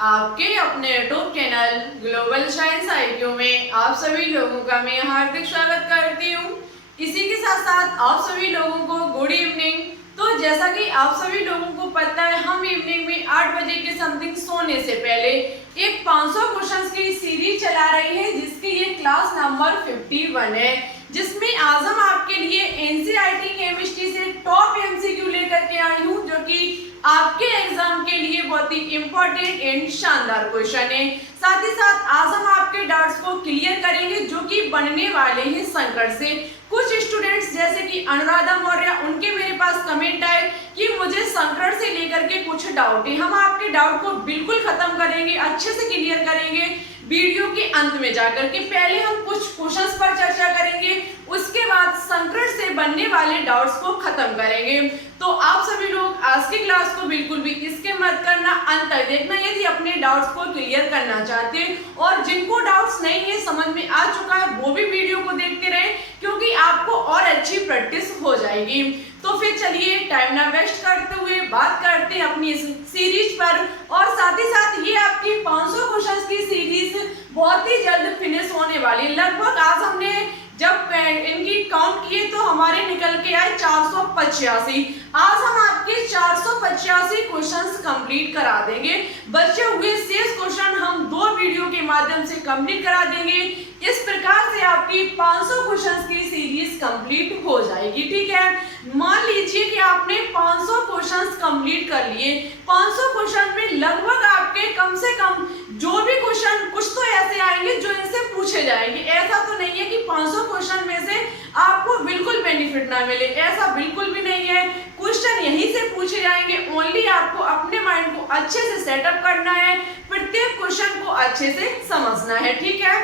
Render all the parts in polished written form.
आपके अपने YouTube channel global science IQ में आप सभी लोगों का मैं हार्दिक स्वागत करती हूँ। इसी के साथ साथ आप सभी लोगों को गुड इवनिंग। तो जैसा कि आप सभी लोगों को पता है, हम इवनिंग में 8 बजे के समथिंग सोने से पहले एक 500 क्वेश्चंस की सीरीज चला रही है, जिसकी ये क्लास नंबर 51 है, जिसमें आज हम आपके लिए एनसीईआरटी केमिस्ट्री से टॉप एमसीक्यू लेकर के आई हूँ, जो कि आपके एग्जाम के लिए बहुत ही इंपॉर्टेंट एंड शानदार क्वेश्चन है। साथ ही साथ आज हम आपके डाउट्स को क्लियर करेंगे, जो कि बनने वाले हैं संकट से। कुछ स्टूडेंट्स जैसे कि अनुराधा मौर्य, उनके मेरे पास कमेंट आए कि मुझे संकट से लेकर के कुछ डाउट है। हम आपके डाउट को बिल्कुल खत्म करेंगे, अच्छे से क्लियर करेंगे वीडियो के अंत में जाकर के। पहले हम कुछ क्वेश्चंस पर चर्चा करेंगे, उसके बाद संकट से बनने वाले डाउट्स को खत्म करेंगे। तो आप सभी लोग आज की क्लास को बिल्कुल भी स्किप मत करना, अंत तक देखना यदि अपने डाउट्स को क्लियर करना चाहते हैं। और जिनको डाउट्स नहीं है, समझ में आ चुका है, वो भी वीडियो को देखते रहे, क्योंकि आपको और अच्छी प्रैक्टिस हो जाएगी। तो फिर चलिए टाइम ना वेस्ट करते हुए बात करते हैं अपनी इस सीरीज पर। और साथ ही साथ ये आपकी 500 क्वेश्चंस की सीरीज बहुत ही जल्द फिनिश होने वाली है। लगभग आज हमने जब इनकी काउंट किए तो हमारे निकल के आए 485। आज हम आपके 485 क्वेश्चंस कंप्लीट करा देंगे। बचे हुए शेष क्वेश्चन हम 2 वीडियो के माध्यम से कंप्लीट करा देंगे। इस प्रकार से आपकी 500 क्वेश्चंस की सीरीज कंप्लीट हो जाएगी। ठीक है, मान लीजिए कि आपने 500 क्वेश्चंस कंप्लीट कर लिए। 500 क्वेश्चन में लगभग आपके कम से कम जो भी क्वेश्चन कुछ तो ऐसे आएंगे जो इनसे पूछे जाएंगे। ऐसा तो नहीं है कि 500 क्वेश्चन में से आपको बिल्कुल बेनिफिट ना मिले, ऐसा बिल्कुल भी नहीं है। क्वेश्चन यहीं से पूछे जाएंगे। ओनली आपको अपने माइंड को अच्छे से सेटअप करना है, प्रत्येक क्वेश्चन को अच्छे से समझना है। ठीक है,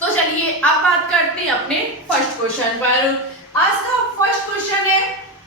तो चलिए अब बात करते हैं अपने फर्स्ट क्वेश्चन पर। आज का फर्स्ट क्वेश्चन है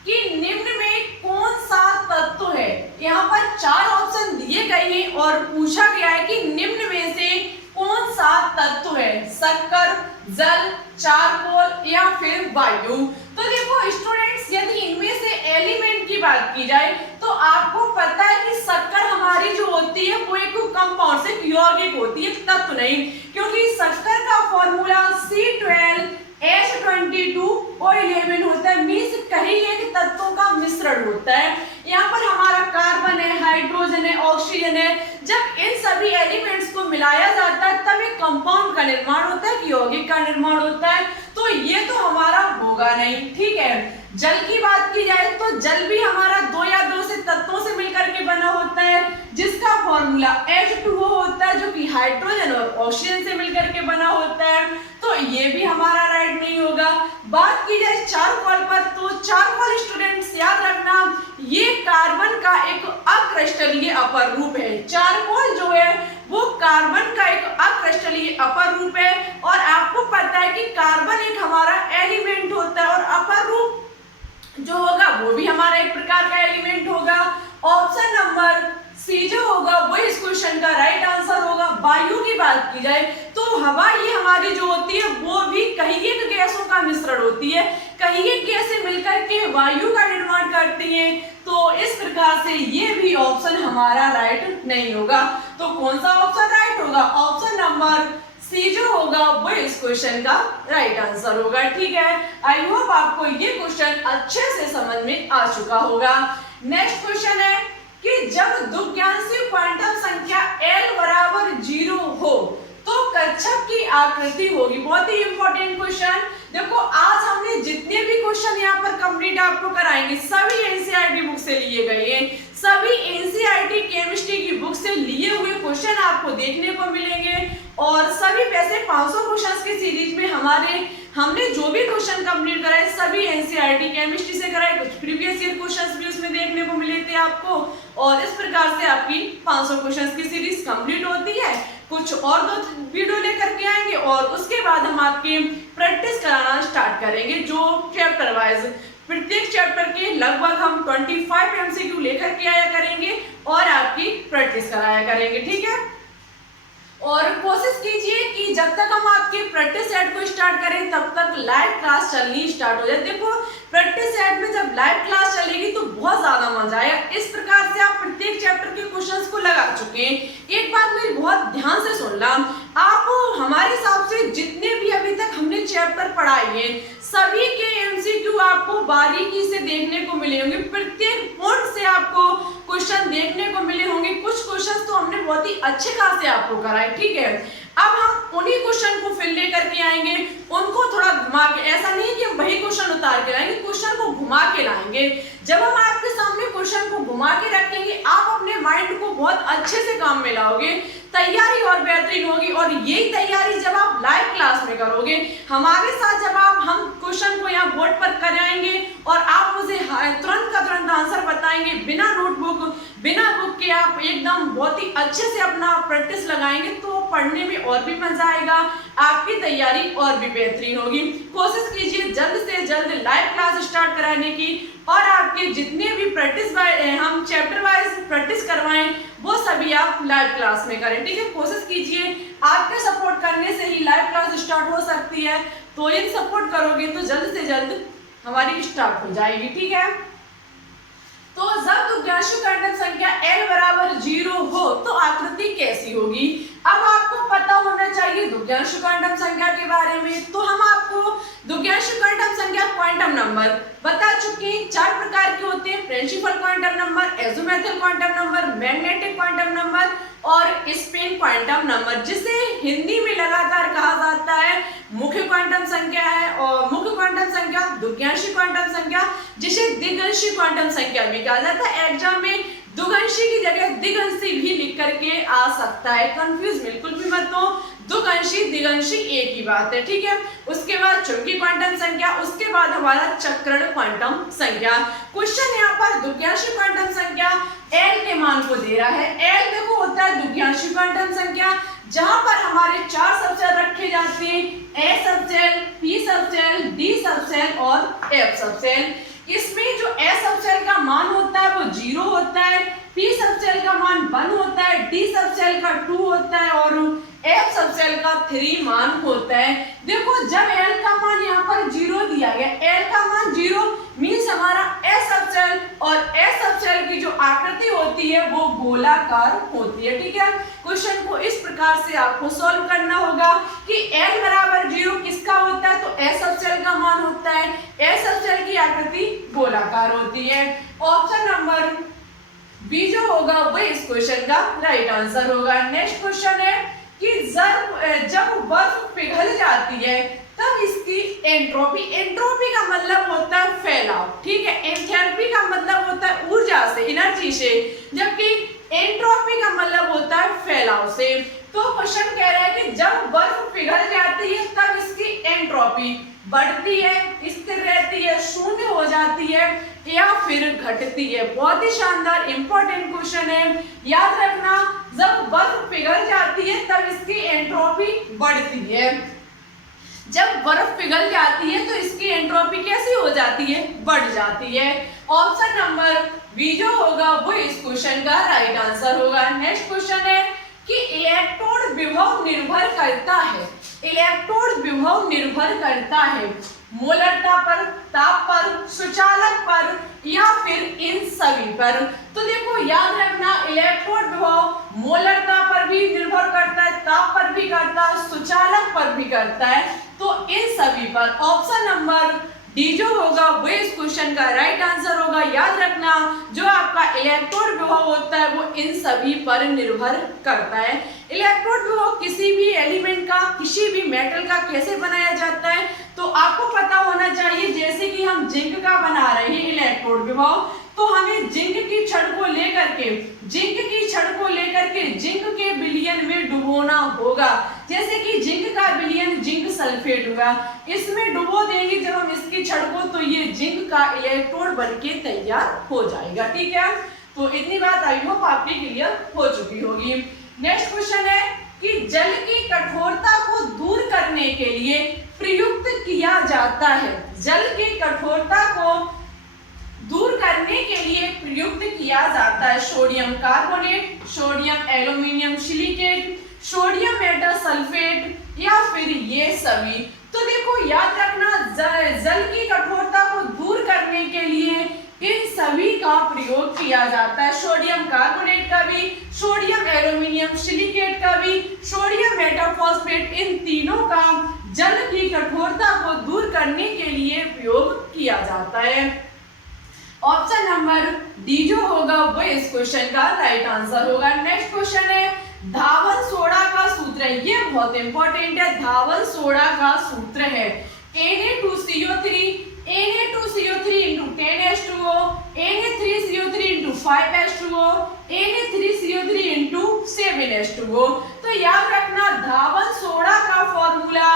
कि निम्न में कौन सा तत्व है। यहाँ पर 4 ऑप्शन दिए गए हैं और पूछा गया है कि निम्न में से कौन सा तत्व है, शक्कर, जल, चारकोल या फिर वायु। तो देखो स्टूडेंट्स, यदि इनमें से एलिमेंट की बात की जाए तो आपको पता है कि शक्कर हमारी जो होती है वो एक कंपाउंड से यौगिक होती है, तत्व नहीं। क्योंकि शक्कर का फॉर्मूला C12H22O11 होता है, मीन्स कहीं एक तत्वों का मिश्रण होता है। यहाँ पर हमारा कार्बन है, हाइड्रोजन है, ऑक्सीजन है। जब इन सभी एलिमेंट्स को मिलाया जाता है तब एक कंपाउंड का निर्माण होता है, यौगिक का निर्माण होता है। तो ये तो हमारा होगा नहीं। ठीक है, जल की बात की जाए तो जल भी हमारा 2 या 2 से तत्वों से मिलकर के बना होता है, जिसका फॉर्मूला H2O होता है, जो कि हाइड्रोजन और ऑक्सीजन से मिलकर के बना होता है। तो ये भी हमारा राइट नहीं होगा। बात की जाए चारकोल पर, तो चारकोल स्टूडेंट्स याद रखना, ये कार्बन का एक अक्रिस्टलीय अपर रूप है। चारकोल जो है वो कार्बन का एक अक्रिस्टलीय अपर रूप है। और आपको पता है कि कार्बन एक हमारा एलिमेंट होता है और अपर रूप जो होगा वो भी हमारा एक प्रकार का एलिमेंट होगा। ऑप्शन नंबर सी जो होगा वो इस क्वेश्चन का राइट आंसर होगा। वायु की बात की जाए तो हवा ये हमारी जो होती है वो भी कहीं एक गैसों का मिश्रण होती है, कहीं एक गैसें मिलकर के वायु का निर्माण करती हैं। तो इस प्रकार से ये भी ऑप्शन हमारा राइट नहीं होगा। तो कौन सा ऑप्शन राइट होगा? ऑप्शन नंबर सी जो होगा वो इस क्वेश्चन का राइट आंसर होगा। ठीक है, आई होप आपको ये क्वेश्चन अच्छे से समझ में आ चुका होगा। नेक्स्ट क्वेश्चन है कि जब द्विज्ञांशी क्वांटम संख्या L बराबर 0 हो तो कक्षक की आकृति होगी। बहुत ही इंपॉर्टेंट क्वेश्चन। देखो आज हमने जितने भी क्वेश्चन यहाँ पर कंप्लीट आपको कराएंगे सभी एनसीईआरटी बुक से लिए गए हैं। सभी एनसीईआरटी केमिस्ट्री की बुक से लिए हुए क्वेश्चन आपको देखने को मिलेंगे। और सभी वैसे 500 क्वेश्चन की सीरीज में हमने जो भी क्वेश्चन कंप्लीट कराए सभी एनसीईआरटी केमिस्ट्री से कराए। कुछ प्रीवियस ईयर क्वेश्चंस भी उसमें देखने को मिले थे आपको। और इस प्रकार से आपकी 500 क्वेश्चन की सीरीज कंप्लीट होती है। कुछ और 2 वीडियो लेकर के आएंगे और उसके बाद हम आपकी प्रैक्टिस कराना स्टार्ट करेंगे, जो चैप्टर वाइज प्रत्येक चैप्टर के लगभग हम 25 एमसीक्यू लेकर के आया करेंगे और आपकी प्रैक्टिस कराया करेंगे। ठीक है, और कोशिश कीजिए कि जब तक हम आपके प्रैक्टिस सेट को स्टार्ट करें तब तक लाइव क्लास चलनी स्टार्ट हो जाए। देखो प्रैक्टिस सेट में जब लाइव क्लास चलेगी तो बहुत ज्यादा मजा आएगा। इस प्रकार से आप प्रत्येक चैप्टर के क्वेश्चंस को लगा चुके हैं। एक बात मेरी बहुत ध्यान से सुनना, आप हमारे हिसाब से जितने भी अभी तक हमने चैप्टर पढ़ाए हैं सभी के एमसीक्यू आपको बारीकी से देखने को मिले होंगे, प्रत्येक पॉइंट से आपको क्वेश्चन देखने को मिले होंगे। कुछ क्वेश्चन तो हमने बहुत ही अच्छे खासे आपको कराए, ठीक है। अब हम उन्हीं क्वेश्चन को फिर लेकर के आएंगे, उनको थोड़ा घुमा के, ऐसा नहीं है कि हम वही क्वेश्चन उतार के लाएंगे, क्वेश्चन को घुमा के लाएंगे। जब हम आपके सामने क्वेश्चन को घुमा के रखेंगे आप अपने माइंड को बहुत अच्छे से काम में लाओगे, तैयारी और बेहतरीन होगी। और यही तैयारी जब आप लाइव क्लास में करोगे हमारे साथ, जब आप हम क्वेश्चन को यहाँ बोर्ड पर कराएंगे और आप मुझे तुरंत का तुरंत आंसर बताएंगे बिना नोटबुक बिना बुक के, आप एकदम बहुत ही अच्छे से अपना प्रैक्टिस लगाएंगे तो पढ़ने में और भी मजा आएगा, आपकी तैयारी और भी बेहतरीन होगी। कोशिश कीजिए जल्द से जल्द लाइव क्लास स्टार्ट कराने की और आपके जितने भी प्रैक्टिस हम चैप्टर वाइज प्रैक्टिस करवाएं वो सभी आप लाइव क्लास में करें, ठीक है। कोशिश कीजिए, आपके सपोर्ट करने से ही लाइव क्लास स्टार्ट हो सकती है, तो यदि सपोर्ट करोगे तो जल्द से जल्द हमारी स्टार्ट हो जाएगी, ठीक है। तो जब दुग्धांशु क्वांटम संख्या l बराबर 0 हो तो आकृति कैसी होगी। अब आपको पता होना चाहिए दुग्धांशु क्वांटम संख्या के बारे में, तो हम आपको दुग्धांशु क्वांटम संख्या क्वांटम नंबर बता चुके हैं। 4 प्रकार के होते हैं, principal quantum number, azimuthal quantum number, magnetic quantum number और स्पिन क्वांटम नंबर, जिसे हिंदी में लगातार कहा जाता है मुख्य क्वांटम संख्या है, और मुख्य क्वांटम संख्या, दुग्धांशी क्वांटम संख्या, जिसे द्विअंशी क्वांटम संख्या भी कहा जाता है। एग्जाम में दुग्धांशी की जगह द्विअंशी भी लिख करके आ सकता है, कंफ्यूज बिल्कुल भी मत हो, दुग्धांशी द्विअंशी एक ही बात है, ठीक है। उसके बाद चुंबकीय क्वांटम संख्या, उसके बाद हमारा चक्रण क्वांटम संख्या। क्वेश्चन यहाँ पर दुग्धांशी क्वांटम संख्या l के मान को दे रहा है। l देखो होता है दुग्धांशी क्वांटम संख्या, जहां पर हमारे 4 सबसेल रखे जाते हैं, a subshell, p subshell, d subshell और f सबसेल। इसमें जो a सबसेल का मान होता है वो 0 होता है, p सबसेल का मान 1 होता है, d सबसेल का 2 होता है और f सबसेल का 3 मान होता है। देखो जब l का मान यहाँ पर 0 दिया गया, l का मान 0 मीन्स हमारा s सबसेल और s सबसेल की जो आकृति होती है वो गोलाकार होती है, ठीक है। क्वेश्चन को इस प्रकार से आपको सॉल्व करना होगा कि l बराबर 0 किसका होता है, तो s सबसेल का मान होता है, s सबसेल की आकृति गोलाकार होती है। ऑप्शन नंबर बी जो होगा वही इस क्वेश्चन का राइट आंसर होगा। नेक्स्ट क्वेश्चन है कि जब बर्फ पिघल जाती है तब इसकी एंट्रोपी, एंट्रोपी का मतलब होता है फैलाव, ठीक है। एंथैल्पी का मतलब होता है ऊर्जा से, एनर्जी से, जबकि एंट्रोपी का मतलब होता है फैलाव से। तो क्वेश्चन कह रहा है कि जब बर्फ पिघल जाती है तब इसकी एंट्रोपी बढ़ती है, स्थिर रहती है, शून्य हो जाती है या फिर घटती है। बहुत ही शानदार इंपॉर्टेंट क्वेश्चन है, याद रखना। जब बर्फ पिघल जाती है तब इसकी एंट्रोपी बढ़ती है, जब बर्फ पिघल जाती है तो इसकी एंट्रोपी कैसी हो जाती है, बढ़ जाती है। ऑप्शन नंबर बी जो होगा वो इस क्वेश्चन का राइट आंसर होगा। नेक्स्ट क्वेश्चन है कि इलेक्ट्रोड विभव निर्भर करता है, इलेक्ट्रोड विभव निर्भर करता है मोलरता पर, ताप पर, सुचालक पर या फिर इन सभी पर। तो देखो याद रखना, इलेक्ट्रोड विभव मोलरता पर भी निर्भर करता है, ताप पर भी करता है, सुचालक पर भी करता है, तो इन सभी पर। ऑप्शन नंबर डी जो होगा वो इस क्वेश्चन का राइट आंसर होगा। याद रखना, जो आपका इलेक्ट्रोड विभव होता है वो इन सभी पर निर्भर करता है। इलेक्ट्रोड विभव किसी भी एलिमेंट का, किसी भी मेटल का कैसे बनाया जाता है, तो आपको पता होना चाहिए। जैसे कि हम जिंक का बना रहे हैं इलेक्ट्रोड विभव, तो हमें जिंक की छड़ को लेकर के जिंक के विलयन में डुबोना होगा। जैसे कि जिंक का विलयन जिंक सल्फेट हुआ, इसमें डुबो देंगे जब हम इसकी छड़ को, तो ये जिंक का इलेक्ट्रोड बनके तैयार हो जाएगा, ठीक है। तो इतनी बात आई होप आपकी क्लियर हो चुकी होगी। नेक्स्ट क्वेश्चन है कि जल की कठोरता को दूर करने के लिए प्रयुक्त किया जाता है, जल की कठोरता को दूर करने के लिए प्रयुक्त किया जाता है sodium carbonate, sodium aluminium silicate, sodium metal sulphate या फिर ये सभी। तो देखो याद रखना, जल की कठोरता को दूर करने के लिए इन सभी का प्रयोग किया जाता है। सोडियम कार्बोनेट का भी, सोडियम एल्यूमिनियम सिलिकेट का भी, सोडियम मेटाफॉस्फेट, इन तीनों का जल की कठोरता को दूर करने के लिए प्रयोग किया जाता है। ऑप्शन नंबर डी जो होगा वो इस क्वेश्चन का राइट आंसर होगा। नेक्स्ट क्वेश्चन है धावन सोडा का सूत्र है, ये बहुत इंपॉर्टेंट है। धावन सोडा का सूत्र है Na2CO3 Na2CO3 into 10H2O, Na3CO3 into 5H2O, Na3CO3 into 7H2O। तो याद रखना धावन सोडा का फॉर्मूला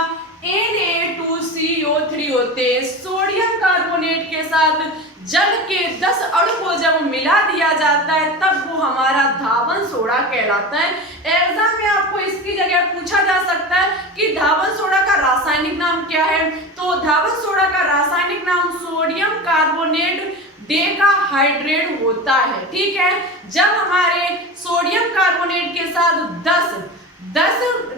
Na2CO3 होते हैं। सोडियम कार्बोनेट के साथ जल के 10 अणु को जब मिला दिया जाता है तब वो हमारा धावन सोडा कहलाता है। एग्जाम में आपको इसकी जगह पूछा जा सकता है कि धावन सोडा का रासायनिक नाम क्या है। तो धावन सोडा का रासायनिक नाम सोडियम कार्बोनेट डेकाहाइड्रेट होता है। ठीक है, जब हमारे सोडियम कार्बोनेट के साथ 10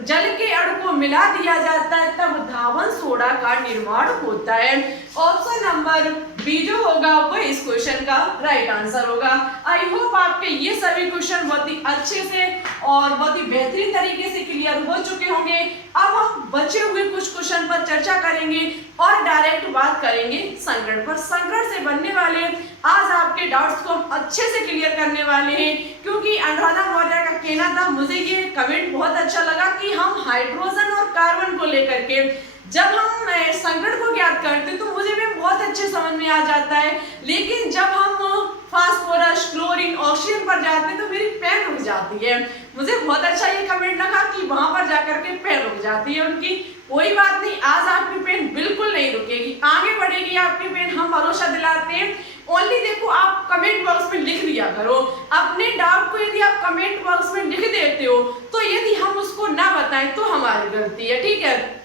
जल के अणु को मिला दिया जाता है तब धावन सोडा का निर्माण होता है। ऑप्शन नंबर बी जो होगा वो इस क्वेश्चन का राइट आंसर होगा। आई होप आपके ये सभी क्वेश्चन बहुत ही अच्छे से और बहुत ही बेहतरीन तरीके से क्लियर हो चुके होंगे। अब हम बचे हुए कुछ क्वेश्चन पर चर्चा करेंगे और डायरेक्ट बात करेंगे संगणन पर। संगणन से बनने वाले आज आपके डाउट्स को हम अच्छे से क्लियर करने वाले हैं, क्योंकि अनुराधा मौर्य का कहना था, मुझे ये कमेंट बहुत अच्छा लगा कि हम हाइड्रोजन और कार्बन को लेकर के जब हम संगणन को ज्ञात करते तो मुझे भी बहुत अच्छे समझ में आ जाता है, लेकिन जब हम फास्फोरस, क्लोरीन, ऑक्सीजन पर जाते हैं तो मेरी पेन रुक जाती है। मुझे बहुत अच्छा ये कमेंट लगा कि वहां पर जाकर के पेन रुक जाती है उनकी। कोई बात नहीं, आज आपकी पेन बिल्कुल नहीं रुकेगी, आगे बढ़ेगी आपकी पेन, हम भरोसा दिलाते हैं। ओनली देखो आप कमेंट बॉक्स में लिख दिया करो अपने डाउट को। यदि आप कमेंट बॉक्स में लिख देते हो तो यदि हम उसको ना बताएं तो हमारी गलती है। ठीक है,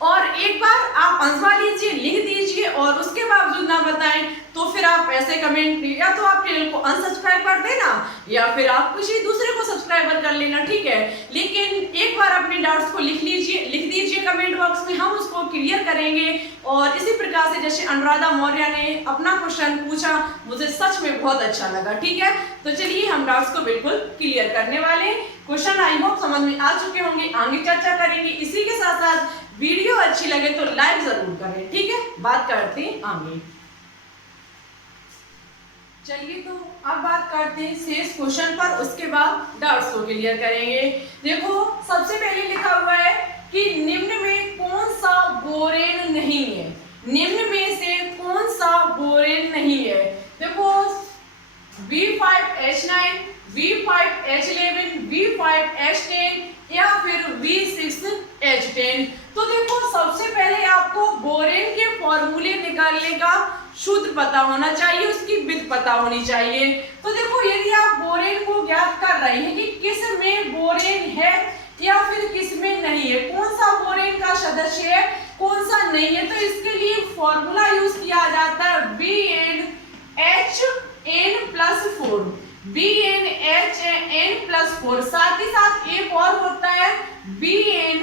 और एक बार आप आजमा लीजिए, लिख दीजिए और उसके बावजूद ना बताएं तो फिर आप ऐसे कमेंट, या तो आप चैनल को अनसब्सक्राइब कर देना या फिर आप किसी दूसरे को सब्सक्राइबर कर लेना। ठीक है, लेकिन एक बार अपने डाउट्स को लिख लीजिए, लिख दीजिए कमेंट बॉक्स में, हम उसको क्लियर करेंगे। और इसी प्रकार से जैसे अनुराधा मौर्य ने अपना क्वेश्चन पूछा, मुझे सच में बहुत अच्छा लगा। ठीक है, तो चलिए हम डाउट्स को बिल्कुल क्लियर करने वाले। क्वेश्चन आई होप समझ में आ चुके होंगे, आगे चर्चा करेंगे। इसी के साथ साथ वीडियो अच्छी लगे तो लाइक जरूर करें। ठीक है, बात करते हैं आगे। चलिए तो अब बात करते हैं शेष क्वेश्चन पर, उसके बाद डाउट्स को क्लियर करेंगे। देखो सबसे पहले लिखा हुआ है कि निम्न में कौन सा बोरेन नहीं है। निम्न में से कौन सा बोरेन नहीं है? देखो B5H9, B5H11, B5H10 या फिर B6H10। तो देखो सबसे पहले आपको बोरेन के फॉर्मूले निकालने का सूत्र पता होना चाहिए, उसकी विधि पता होनी चाहिए। तो देखो यदि आप बोरेन को ज्ञात कर रहे हैं कि किस में बोरेन है या फिर किस में नहीं है, कौन सा बोरेन का सदस्य है, कौन सा नहीं है, तो इसके लिए फॉर्मूला यूज किया जाता है BnHn+4, BnHn+4। साथ ही साथ एक और होता है Bn,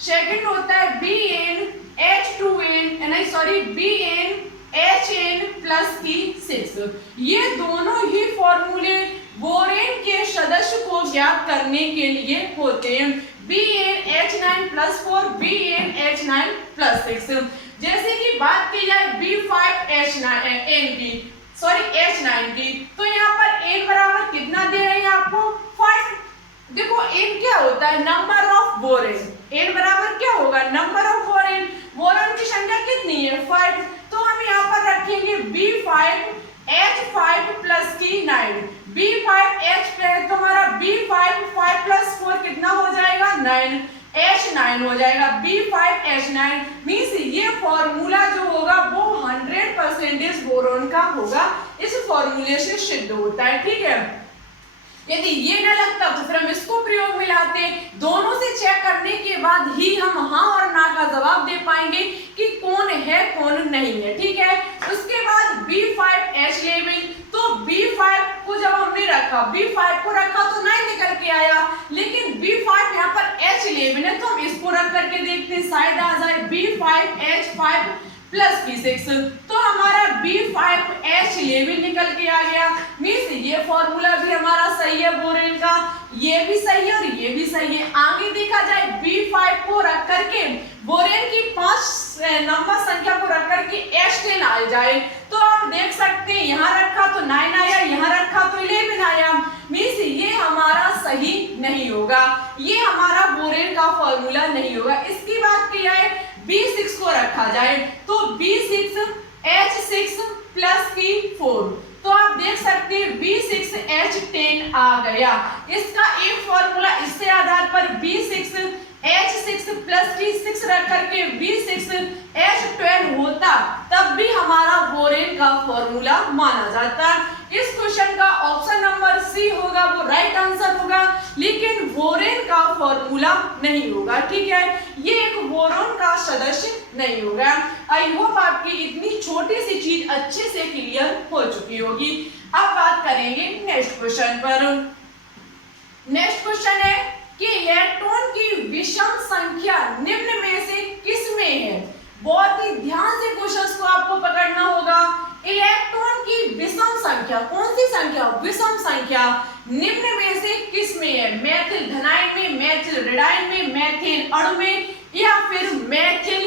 सेकंड होता है BnHn+6। ये दोनों ही फॉर्मूले बोरेन के सदस्य को ज्ञात करने के लिए होते हैं, BnH9+4, BnH9+6। जैसे कि बात की जाए H9 की, तो यहाँ पर n बराबर कितना दे रहे हैं आपको 5। देखो n क्या होता है, नंबर ऑफ बोरेन। n बराबर क्या होगा, नंबर ऑफ बोरेन। बोरेन की संख्या कितनी है 5, तो हम यहाँ पर रखेंगे B5H5+9, B5H तो हमारा B5 कितना हो जाएगा 9, H9 हो जाएगा। B5H9 मीन्स ये फॉर्मूला जो होगा वो 100% बोरोन का होगा, इस फॉर्मूले से सिद्ध होता है। ठीक है, यदि ये न लगता तो फिर हम इसको प्रयोग में लाते, दोनों से चेक करने के बाद ही हम हाँ और ना का जवाब दे पाएंगे कि कौन है कौन नहीं है। ठीक है, उसके बाद B5H11, तो B5 को जब हमने रखा, B5 को रखा तो 9 निकल के आया, लेकिन B5 यहाँ पर H11 है तो हम इसको रख करके देखते हैं, शायद आ जाए B5H5 प्लस B6, तो हमारा B5H11 निकल के आ गया। मीन्स ये फॉर्मूला भी हमारा सही है बोरेन का, ये भी सही है और ये भी सही है। आगे देखा जाए B5 को रख करके बोरेन की 5 नंबर संख्या को रख करके H10 आ जाए तो आप देख सकते हैं यहाँ रखा तो 9 आया, यहाँ रखा तो 11 आया। मीन्स ये हमारा सही नहीं होगा, ये हमारा बोरेन का फॉर्मूला नहीं होगा। इसकी बात की जाए B6 को रखा जाए तो B6H6 प्लस की4, तो आप देख सकते हैं B6H10 आ गया। इसका एक फॉर्मूला इससे आधार पर B6H6 प्लस की 6 रख करके B6H12 होता, तब भी हमारा बोरेन का फॉर्मूला माना जाता। इस क्वेश्चन का ऑप्शन नंबर सी होगा, वो राइट आंसर होगा, लेकिन बोरेन का फॉर्मूला नहीं होगा। ठीक है, ये एक बोरोन का सदस्य नहीं होगा। आई होप आपकी इतनी छोटी सी चीज अच्छे से क्लियर हो चुकी होगी। अब बात करेंगे नेक्स्ट क्वेश्चन पर। नेक्स्ट क्वेश्चन है कि इलेक्ट्रॉन की विषम संख्या निम्न में से किस में है। बहुत ही ध्यान से क्वेश्चन को आपको पकड़ना होगा। इलेक्ट्रॉन की विषम संख्या, कौन सी संख्या, विषम संख्या निम्न में से किस में है। मैथिल धनायन में, मैथिल ऋणायन में, मैथेन अणु में या फिर मैथिल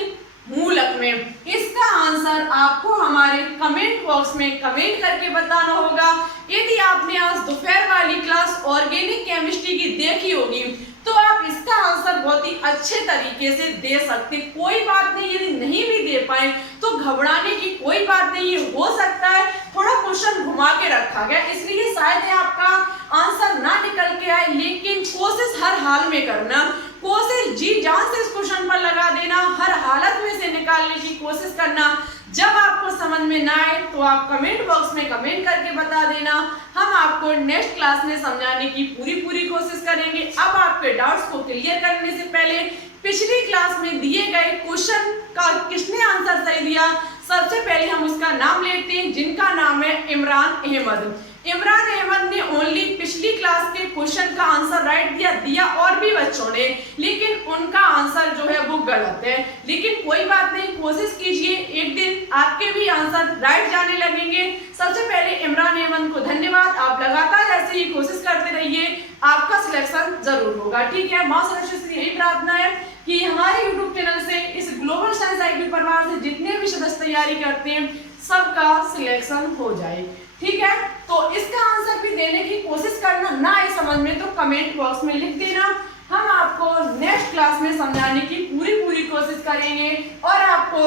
मूलक में। इसका आंसर आपको हमारे कमेंट बॉक्स में कमेंट करके बताना होगा। यदि आपने आज दोपहर वाली क्लास ऑर्गेनिक केमिस्ट्री की देखी होगी तो आप इसका आंसर बहुत ही अच्छे तरीके से दे सकते। कोई बात नहीं, यदि नहीं भी दे पाए तो घबराने की कोई बात नहीं है, हो सकता है थोड़ा क्वेश्चन घुमा के रखा गया इसलिए शायद आपका आंसर ना निकल के आए, लेकिन कोशिश हर हाल में करना, कोशिश जी जान से इस क्वेश्चन पर लगा देना, हर हालत में से निकालने की कोशिश करना। जब आपको समझ में ना आए तो आप कमेंट बॉक्स में कमेंट करके बता देना, हम आपको नेक्स्ट क्लास में समझाने की पूरी कोशिश करेंगे। अब आपके डाउट्स को क्लियर करने से पहले पिछली क्लास में दिए गए क्वेश्चन का किसने आंसर सही दिया, सबसे पहले हम उसका नाम लेते हैं, जिनका नाम है इमरान अहमद। इमरान अहमद ने ओनली पिछली क्लास के क्वेश्चन का आंसर राइट दिया और भी बच्चों ने, लेकिन उनका आंसर जो है वो गलत है। लेकिन कोई बात नहीं, कोशिश कीजिए, एक दिन आपके भी आंसर राइट जाने लगेंगे। सबसे पहले इमरान अहमद को धन्यवाद, आप लगातार ऐसे ही कोशिश करते रहिए, आपका सिलेक्शन जरूर होगा। ठीक है, मां सरस्वती से यही प्रार्थना है कि हमारे यूट्यूब चैनल से इस ग्लोबल साइंस आईक्यू परिवार से जितने भी सदस्य तैयारी करते हैं सबका सिलेक्शन हो जाए। ठीक है, तो इसका आंसर भी देने की कोशिश करना, ना आए समझ में तो कमेंट बॉक्स में लिख देना, हम आपको नेक्स्ट क्लास में समझाने की पूरी कोशिश करेंगे। और आपको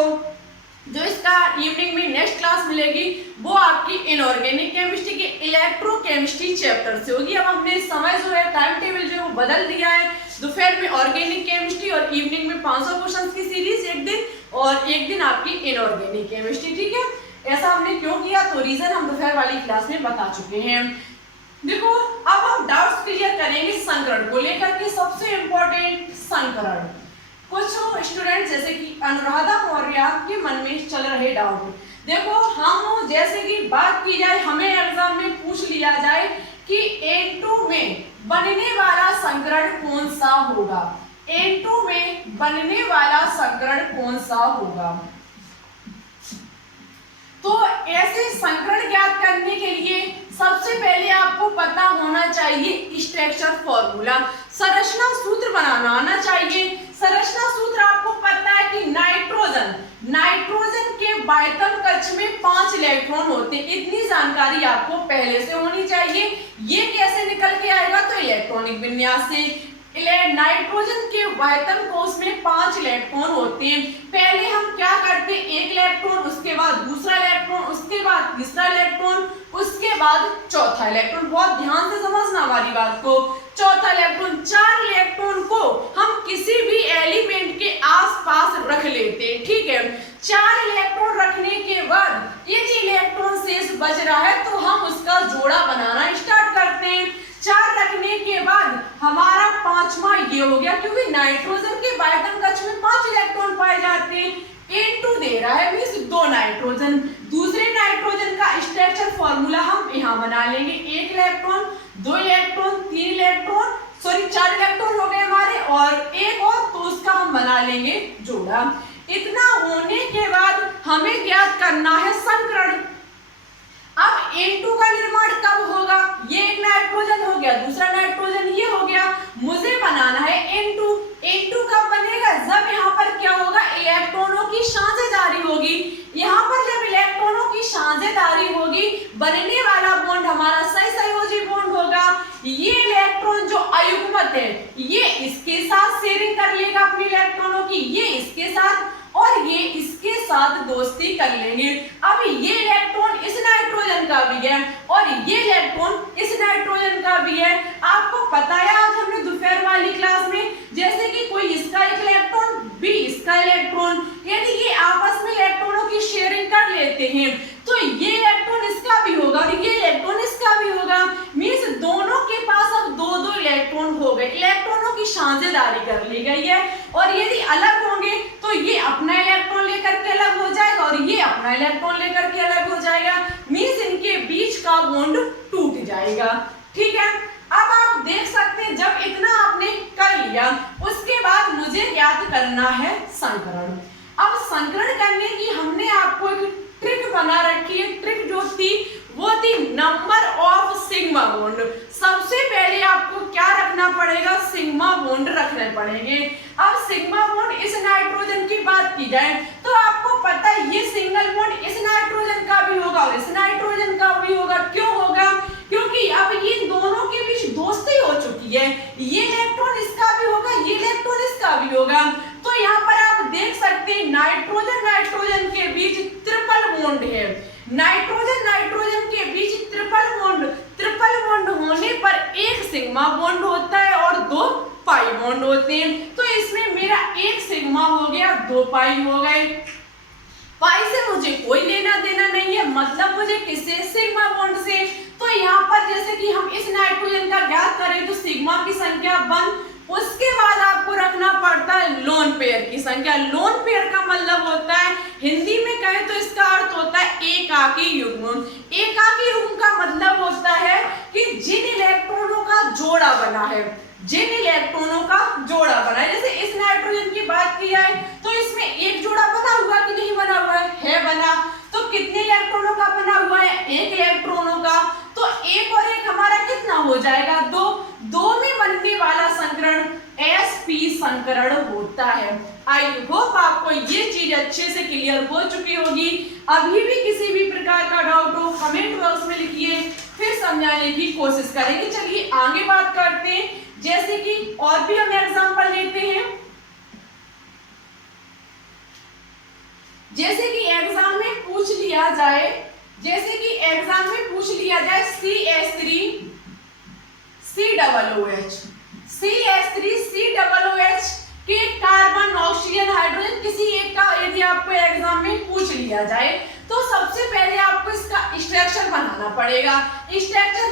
जो इसका इवनिंग में नेक्स्ट क्लास मिलेगी वो आपकी इनऑर्गेनिक केमिस्ट्री के इलेक्ट्रोकेमिस्ट्री चैप्टर से होगी। अब हमने समय जो है टाइम टेबल जो है वो बदल दिया है, दोपहर में ऑर्गेनिक केमिस्ट्री और इवनिंग में 500 क्वेश्चंस की सीरीज एक दिन और एक दिन आपकी इनऑर्गेनिक केमिस्ट्री। ठीक है, ऐसा हमने क्यों किया तो रीजन हम दोपहर वाली क्लास में बता चुके हैं। देखो, अब हम डाउट्स क्लियर करेंगे संकरण को लेकर के। सबसे इंपॉर्टेंट संकरण, कुछ स्टूडेंट जैसे कि अनुराधा मौर्य के मन में चल रहे डाउट। देखो, हम जैसे कि बात की जाए, हमें एग्जाम में पूछ लिया जाए कि N2 में बनने वाला संकरण कौन सा होगा, N2 में बनने वाला संकरण कौन सा होगा। तो ऐसे संकरण ज्ञात करने के लिए सबसे पहले आपको पता होना चाहिए स्ट्रक्चर फॉर्मूला, संरचना सूत्र बनाना आना चाहिए। संरचना सूत्र आपको पता है कि नाइट्रोजन के बायतम कक्ष में 5 इलेक्ट्रॉन होते हैं, इतनी जानकारी आपको पहले से होनी चाहिए। ये कैसे निकल के आएगा तो इलेक्ट्रॉनिक विन्यास से। नाइट्रोजन के बायतम कोश में 5 इलेक्ट्रॉन होते हैं। पहले हम क्या करते हैं, एक इलेक्ट्रॉन, उसके बाद दूसरा इलेक्ट्रॉन, उसके बाद तीसरा इलेक्ट्रॉन, उसके बाद चौथा इलेक्ट्रॉन। बहुत ध्यान से समझना हमारी बात को। चौथा इलेक्ट्रॉन, 4 इलेक्ट्रॉन को हम किसी भी एलिमेंट के आसपास रख लेते हैं। ठीक है, 4 इलेक्ट्रॉन रखने के बाद यदि इलेक्ट्रॉन शेष बच रहा है तो हम उसका जोड़ा बनाना स्टार्ट करते हैं। 4 रखने के बाद हमारा 5वां ये हो गया, क्योंकि नाइट्रोजन के बायतम कक्ष में 5 इलेक्ट्रॉन पाए जाते हैं। N2 दे रहा है, मीन्स 2 नाइट्रोजन। दूसरे नाइट्रोजन का स्ट्रक्चर फॉर्मूला हम यहाँ बना लेंगे। 1 electron, 2 electron, 3 electron, sorry 4 electron हो गए हमारे, और एक और, तो उसका हम बना लेंगे जोड़ा। इतना होने के बाद हमें ज्ञात करना है संकरण। अब N2 का निर्माण कब होगा? ये एक नाइट्रोजन हो गया, दूसरा नाइट्रोजन ये हो गया, मुझे बनाना है N2। N2 कब बनेगा? जब यहाँ पर क्या होगा, इलेक्ट्रॉनों की साझेदारी होगी। यहाँ पर जब इलेक्ट्रॉनों की साझेदारी होगी, बनने वाला बॉन्ड हमारा सही संयोजी बॉन्ड होगा। ये इलेक्ट्रॉन जो अयुग्मत है, ये इसके साथ शेयरिंग कर लेगा अपने इलेक्ट्रॉनों की, ये इसके साथ, और ये इसके साथ दोस्ती कर लेंगे। अब ये इलेक्ट्रॉन इस नाइट्रोजन का भी है, और ये इलेक्ट्रॉन इस नाइट्रोजन का भी है। आपको पता है, आज हमने दोपहर वाली क्लास में, जैसे कि कोई इसका एक इलेक्ट्रॉन, बी इसका इलेक्ट्रॉन, यदि ये आपस में इलेक्ट्रॉनों की शेयरिंग कर लेते हैं, तो ये इलेक्ट्रॉन इसका भी होगा और ये इलेक्ट्रॉन इसका भी होगा। मीन्स दोनों के पास अब 2-2 इलेक्ट्रॉन हो गए, इलेक्ट्रॉनों की साझेदारी कर ली गई है। और यदि अलग होंगे तो ये अपना इलेक्ट्रॉन लेकर के अलग हो जाएगा और ये अपना इलेक्ट्रॉन लेकर के अलग हो जाएगा। मीन्स इनके बीच का बॉन्ड टूट जाएगा। ठीक है, अब आप देख सकते हैं, जब इतना आपने कर लिया, उसके बाद मुझे याद करना है संकरण। अब संकरण करने की हमने आपको एक ट्रिक बना रखी है। ट्रिक जो थी वो थी नंबर ऑफ सिग्मा बॉन्ड। सबसे पहले आपको क्या रखना पड़ेगा? सिग्मा बॉन्ड रखने पड़ेंगे। अब सिग्मा बॉन्ड इस नाइट्रोजन की बात की जाए तो आपको पता है ये सिंगल बॉन्ड इस नाइट्रोजन का भी होगा और इस नाइट्रोजन का भी होगा। क्यों होगा? क्योंकि अब ये दोनों के बीच दोस्ती हो चुकी है। ये इलेक्ट्रॉन इसका भी होगा, ये इलेक्ट्रॉन इसका भी होगा। तो यहाँ पर आप देख सकते हैं नाइट्रोजन नाइट्रोजन के बीच ट्रिपल बॉन्ड है। नाइट्रोजन नाइट्रोजन के बीच ट्रिपल बॉन्ड होने पर एक सिग्मा बॉन्ड होता है और 2 पाई बॉन्ड होते हैं। तो इसमें मेरा एक सिग्मा हो गया, 2 पाई हो गए। पाई से मुझे कोई लेना देना नहीं है, मतलब मुझे किससे? सिग्मा बॉन्ड से। तो यहाँ पर जैसे कि हम इस नाइट्रोजन का ज्ञात करें तो सिग्मा की संख्या 1, उसके बाद आपको रखना पड़ता है लोन पेयर की संख्या। लोन पेयर का मतलब होता है, हिंदी में कहें तो इसका अर्थ होता है एकाकी युग्म। एकाकी युग्म का मतलब होता है कि जिन इलेक्ट्रॉनों का जोड़ा बना है, जिन इलेक्ट्रॉनों का जोड़ा बना है। जैसे इस नाइट्रोजन की बात की जाए तो इसमें एक जोड़ा बना हुआ कि नहीं बना हुआ है बना। तो कितने इलेक्ट्रॉनों का बना हुआ है? 1 इलेक्ट्रॉनों का। तो 1 और 1 हमारा कितना हो जाएगा? 2 में बनने वाला संकरण sp संकरण होता है। आई होप आपको ये चीज अच्छे से क्लियर हो चुकी होगी। अभी भी किसी भी प्रकार का डाउट हो कमेंट बॉक्स में लिखिए, फिर समझाने की कोशिश करेंगे। चलिए आगे बात करते हैं। जैसे कि और भी हम एग्जांपल लेते हैं। जैसे कि एग्जाम में पूछ लिया जाए, CH3 COOH के कार्बन ऑक्सीजन हाइड्रोजन किसी एक का यदि आपको एग्जाम में पूछ लिया जाए तो सबसे पहले आपको इसका स्ट्रक्चर बनाना पड़ेगा। स्ट्रक्चर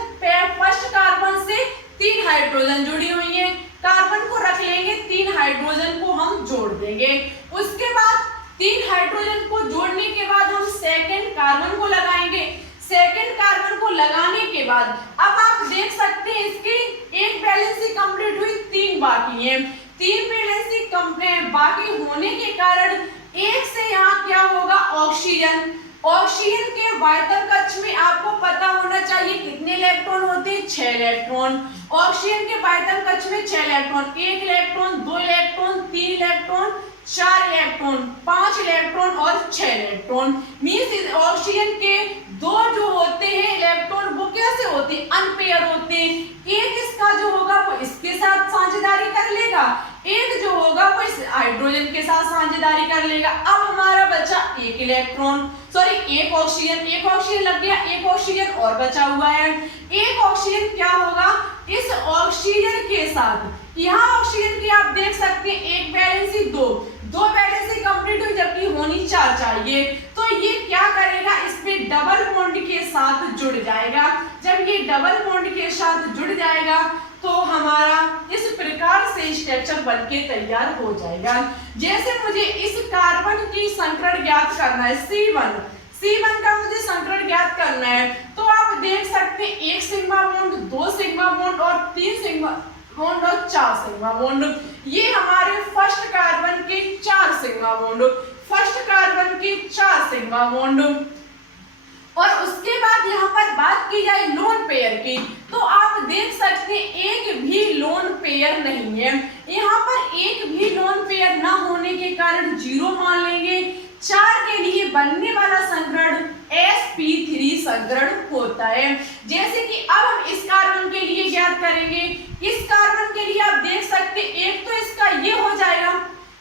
फर्स्ट कार्बन से 3 हाइड्रोजन जुड़ी हुई है, कार्बन को रख लेंगे, 3 हाइड्रोजन को हम जोड़ देंगे। उसके बाद 3 हाइड्रोजन को जोड़ने के बाद हम सेकेंड कार्बन को लगाएंगे। सेकेंड कार्बन को लगाने के बाद अब आप देख सकते हैं इसकी एक वैलेंसी कंप्लीट हुई, 3 बाकी है। 3 वैलेंसी कंप्लीट बाकी होने के कारण एक से यहाँ क्या होगा? ऑक्सीजन। ऑक्सीजन के वायतन कक्ष में आपको पता होना चाहिए कितने इलेक्ट्रॉन होते हैं? 6 इलेक्ट्रॉन। ऑक्सीजन के वायतन कक्ष में 6 electron, 1 electron, 2 electron, 3 electron, 4 electron, 5 electron और 6 इलेक्ट्रॉन। मींस ऑक्सीजन के 2 जो होते हैं इलेक्ट्रॉन वो कैसे होते हैं? अनपेयर होते हैं। एक इसका जो होगा वो इसके साथ साझेदारी कर लेगा, एक जो होगा वो इस हाइड्रोजन के साथ साझेदारी कर लेगा। अब हमारा बचा 1 इलेक्ट्रॉन, सॉरी 1 ऑक्सीजन। 1 ऑक्सीजन लग गया, 1 ऑक्सीजन और बचा हुआ है। 1 ऑक्सीजन क्या होगा? इस ऑक्सीजन के साथ यहाँ ऑक्सीजन की आप देख सकते हैं एक वैलेंसी 2 वैलेंसी कंप्लीट हुई, जबकि होनी 4 चाहिए। तो ये क्या करेगा? इस पे डबल बॉन्ड के साथ जुड़ जाएगा। जब ये डबल बॉन्ड के साथ जुड़ जाएगा तो हमारा इस प्रकार से स्ट्रक्चर बनके तैयार हो जाएगा। जैसे मुझे इस कार्बन की संकरण ज्ञात करना है C1 का मुझे संकरण ज्ञात करना है, तो आप देख सकते हैं 1 सिग्मा बॉन्ड, 2 सिग्मा बॉन्ड और 3 सिग्मा बॉन्ड और 4 सिग्मा बॉन्ड। ये हमारे फर्स्ट कार्बन के 4 सिग्मा बॉन्ड, फर्स्ट कार्बन के 4 सिग्मा बॉन्ड। और उसके बाद यहाँ पर बात की जाए लोन पेयर की, तो आप देख सकते हैं एक भी लोन पेयर नहीं है। यहाँ पर एक भी लोन पेयर ना होने के कारण 0 मान लेंगे। 4 के लिए बनने वाला संकरण sp3 संकरण होता है। जैसे कि अब हम इस कार्बन के लिए ज्ञात करेंगे। इस कार्बन के लिए आप देख सकते हैं एक तो इसका ये हो जाएगा,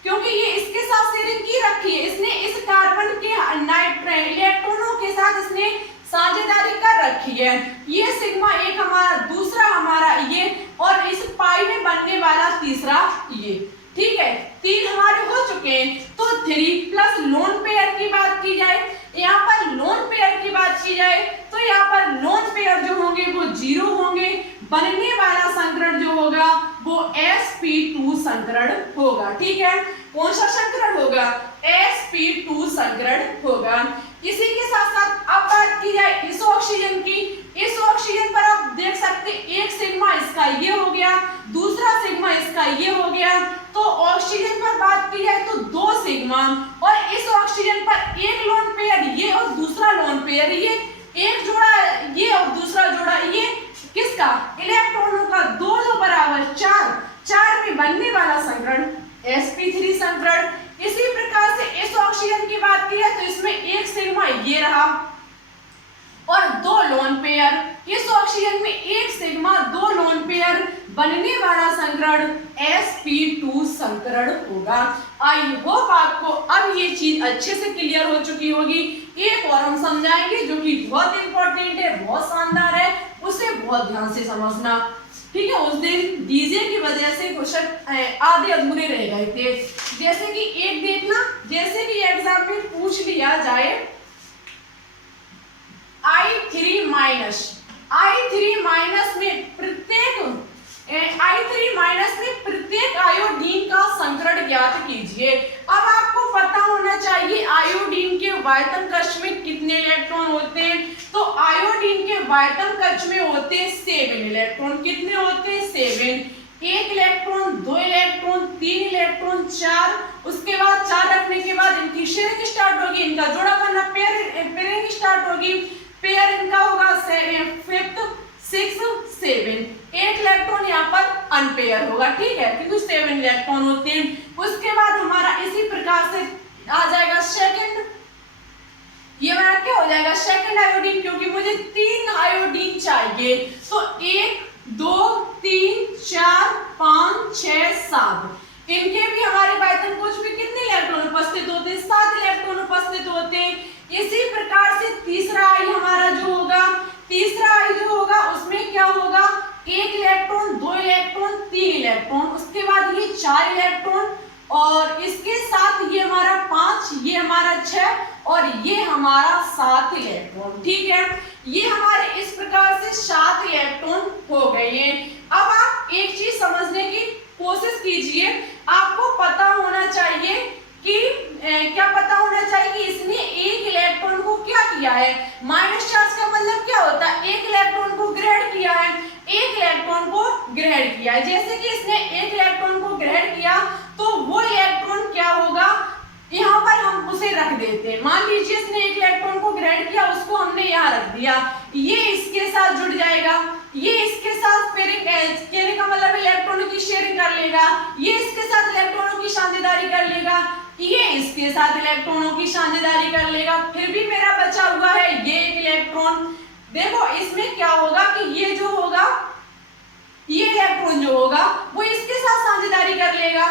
क्योंकि ये इसके साथ शेयरिंग की रखी है, इसने इस कार्बन के नाइट्रोजन इलेक्ट्रॉनों के साथ इसने साझेदारी कर रखी है। ये सिग्मा एक हमारा, दूसरा हमारा ये, और इस पाई में बनने वाला तीसरा ये। ठीक है, 3 हमारे हो चुके हैं। तो 3 प्लस लोन पेयर की बात की जाए, यहाँ पर लोन पेयर की बात की जाए तो यहाँ पर लोन पेयर जो होंगे वो 0 होंगे। बनने वाला संकरण जो होगा वो sp2 संकरण होगा। ठीक है, कौन सा संकरण होगा? sp2 संकरण होगा। इसी के साथ साथ अब बात की जाए इस ऑक्सीजन की। इस ऑक्सीजन पर आप देख सकते एक सिग्मा इसका ये हो गया, दूसरा सिग्मा इसका ये हो गया। तो ऑक्सीजन पर बात की जाए तो 2 सिग्मा, और इस ऑक्सीजन पर एक लोन पेयर ये और दूसरा लोन पेयर ये, एक जोड़ा ये और दूसरा जोड़ा ये, किसका? इलेक्ट्रॉनों का। 2 2 बराबर 4 में बनने वाला संकरण sp3 संकरण। इसी प्रकार से इस ऑक्सीजन की बात की है तो इसमें एक सिग्मा ये रहा और 2 लोन पेयर। इस ऑक्सीजन में एक सिग्मा 2 लोन पेयर, बनने वाला संकरण sp2 संकरण होगा। आई होप आपको अब ये चीज अच्छे से क्लियर हो चुकी होगी। एक और हम समझाएंगे जो कि बहुत इंपॉर्टेंट है, बहुत शानदार है, उसे बहुत ध्यान से समझना। ठीक है, उस दिन डीजे की वजह से क्वेश्चन आधे अधूरे रह गए थे। जैसे कि एक देखना, जैसे कि एग्जाम में पूछ लिया जाए I3 माइनस में प्रत्येक आयोडीन का संकरण ज्ञात कीजिए। अब आपको पता होना चाहिए आयोडीन के वायतन कक्ष में कितने इलेक्ट्रॉन होते हैं। तो आयोडीन के वायतन कक्ष में होते हैं 7 इलेक्ट्रॉन। कितने होते हैं? 7। 1 इलेक्ट्रॉन, 2 इलेक्ट्रॉन, 3 इलेक्ट्रॉन, 4। उसके बाद 4 रखने के बाद इनकी शेयरिंग स्टार्ट होगी, इनका जोड़ा बनना, पेयरिंग स्टार्ट होगी। पेयर इनका होगा 5th, 6th, 7। 1 इलेक्ट्रॉन यहाँ पर अनपेयर होगा। ठीक है, क्योंकि 7 इलेक्ट्रॉन होते हैं। उसके बाद हमारा इसी प्रकार से आ जाएगा सेकंड, ये हमारा क्या हो जाएगा? सेकंड आयोडीन, क्योंकि मुझे 3 आयोडीन चाहिए। तो 1 2 3 4 5 6 7, इनके भी हमारे वायतन कोश में कितने इलेक्ट्रॉन उपस्थित होते हैं? 7 इलेक्ट्रॉन उपस्थित होते हैं। इसी प्रकार से तीसरा आई हमारा जो होगा, उसमें क्या होगा? 1 इलेक्ट्रॉन, 2 इलेक्ट्रॉन, 3 इलेक्ट्रॉन, उसके बाद ये 4 इलेक्ट्रॉन, और इसके साथ ये हमारा 5, ये हमारा 6 और ये हमारा 7 इलेक्ट्रॉन। ठीक है, ये हमारे इस प्रकार से 7 इलेक्ट्रॉन हो गए हैं। अब आप एक चीज समझने की कोशिश कीजिए, आपको पता होना चाहिए कि क्या पता होना चाहिए कि इसने 1 इलेक्ट्रॉन को क्या किया है? माइनस चार्ज का मतलब क्या होता है? 1 इलेक्ट्रॉन को ग्रहण किया है, 1 इलेक्ट्रॉन को ग्रहण किया है। जैसे कि इसने 1 इलेक्ट्रॉन को ग्रहण किया तो वो इलेक्ट्रॉन क्या होगा? यहाँ पर हम उसे रख देते हैं। मान लीजिए इसने 1 इलेक्ट्रॉन को ग्रहण किया, उसको हमने यहाँ रख दिया, ये इसके साथ जुड़ जाएगा, ये इसके साथ कहने का मतलब इलेक्ट्रॉनों की शेयरिंग कर लेगा, ये इसके साथ इलेक्ट्रॉनों की साझेदारी कर लेगा, ये इसके साथ इलेक्ट्रॉनों की साझेदारी कर लेगा। फिर भी मेरा बचा हुआ है ये 1 इलेक्ट्रॉन। देखो इसमें क्या होगा कि ये जो होगा, ये इलेक्ट्रॉन जो होगा वो इसके साथ साझेदारी कर लेगा,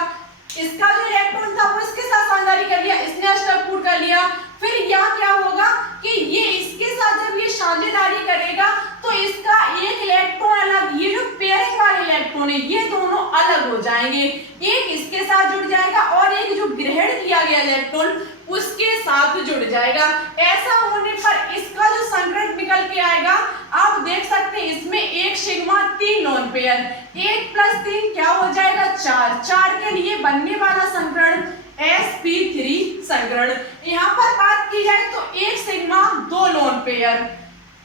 इसका जो इलेक्ट्रॉन था वो इसके साथ साझेदारी कर लिया, इसने अष्टक पूर्ण कर लिया। फिर यहाँ क्या होगा कि ये इसके साथ जब ये साझेदारी करेगा तो इसका 1 इलेक्ट्रॉन अलग, ये जो पेयरिंग वाले इलेक्ट्रॉन है ये दोनों अलग हो जाएंगे, एक इसके साथ जुड़ जाएगा और एक जो ग्रहण किया गया इलेक्ट्रॉन उसके साथ जुड़ जाएगा। ऐसा होने पर इसका जो संकरण निकल के आएगा, आप देख सकते हैं इसमें 1 सिग्मा 3 लोन पेयर, 1 + 3 क्या हो जाएगा 4, 4 के लिए बनने वाला संकरण sp3 संकरण। यहाँ पर बात की जाए तो एक सिग्मा 2 लोन पेयर,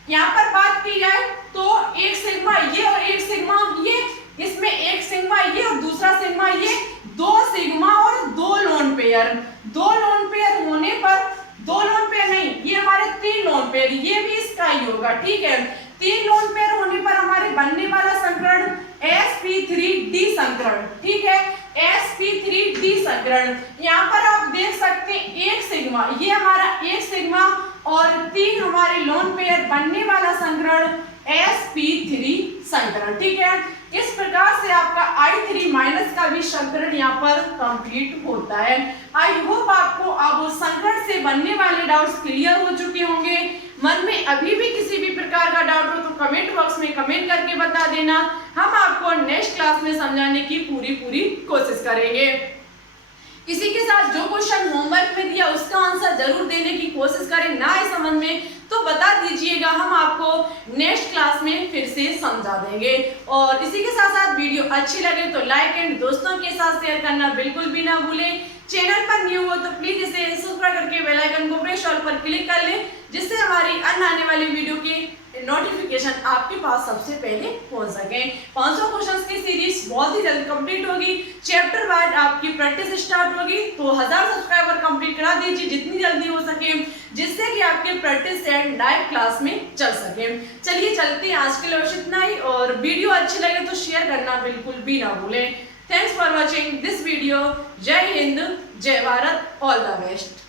यहाँ पर बात की जाए तो एक सिग्मा ये और एक सिग्मा ये, इसमें एक सिग्मा ये और दूसरा सिग्मा ये, 2 सिग्मा और 2 लोन पेयर। 2 लोन पेयर होने पर 2 लोन पेयर नहीं, ये हमारे 3 लोन पेयर, ये भी इसका ही होगा, ठीक है। 3 लोन पेयर होने पर हमारे बनने वाला संकरण sp3d संकरण, ठीक है, sp3d संकरण। यहाँ पर आप देख सकते हैं एक सिग्मा, ये हमारा एक सिग्मा और 3 हमारे लोन पेयर, बनने वाला संकरण sp3 संकरण, ठीक है। इस प्रकार से आपका I3 माइनस का भी संकरण यहाँ पर कंप्लीट होता है। आई होप आपको अब संकरण से बनने वाले डाउट्स क्लियर हो चुके होंगे। मन में अभी भी किसी भी प्रकार का डाउट हो तो कमेंट बॉक्स में कमेंट करके बता देना, हम आपको नेक्स्ट क्लास में समझाने की पूरी कोशिश करेंगे। इसी के साथ जो क्वेश्चन होमवर्क में दिया उसका आंसर जरूर देने की कोशिश करें, ना इस समझ में तो बता दीजिएगा, हम आपको नेक्स्ट क्लास में फिर से समझा देंगे। और इसी के साथ साथ वीडियो अच्छी लगे तो लाइक एंड दोस्तों के साथ शेयर करना बिल्कुल भी ना भूलें। चैनल पर न्यू हो तो प्लीज इसे सब्सक्राइब करके बेल आइकन को प्रेस ऑल पर क्लिक कर लें, जिससे हमारी अन्य आने वाली वीडियो की नोटिफिकेशन आपके पास सबसे पहले पहुंच सके। 500 क्वेश्चंस की सीरीज बहुत ही जल्द कंप्लीट होगी, चैप्टर वाइज आपकी प्रैक्टिस स्टार्ट होगी, तो 1000 सब्सक्राइबर कंप्लीट करा दीजिए जितनी जल्दी हो सके, जिससे कि आपके प्रैक्टिस सेट लाइव क्लास में चल सके। चलिए चलते हैं, आज के लिए बस इतना ही, और वीडियो अच्छी लगे तो शेयर करना बिल्कुल भी ना भूलें। Thanks for watching this video. जय हिंद, जय भारत, ऑल द बेस्ट।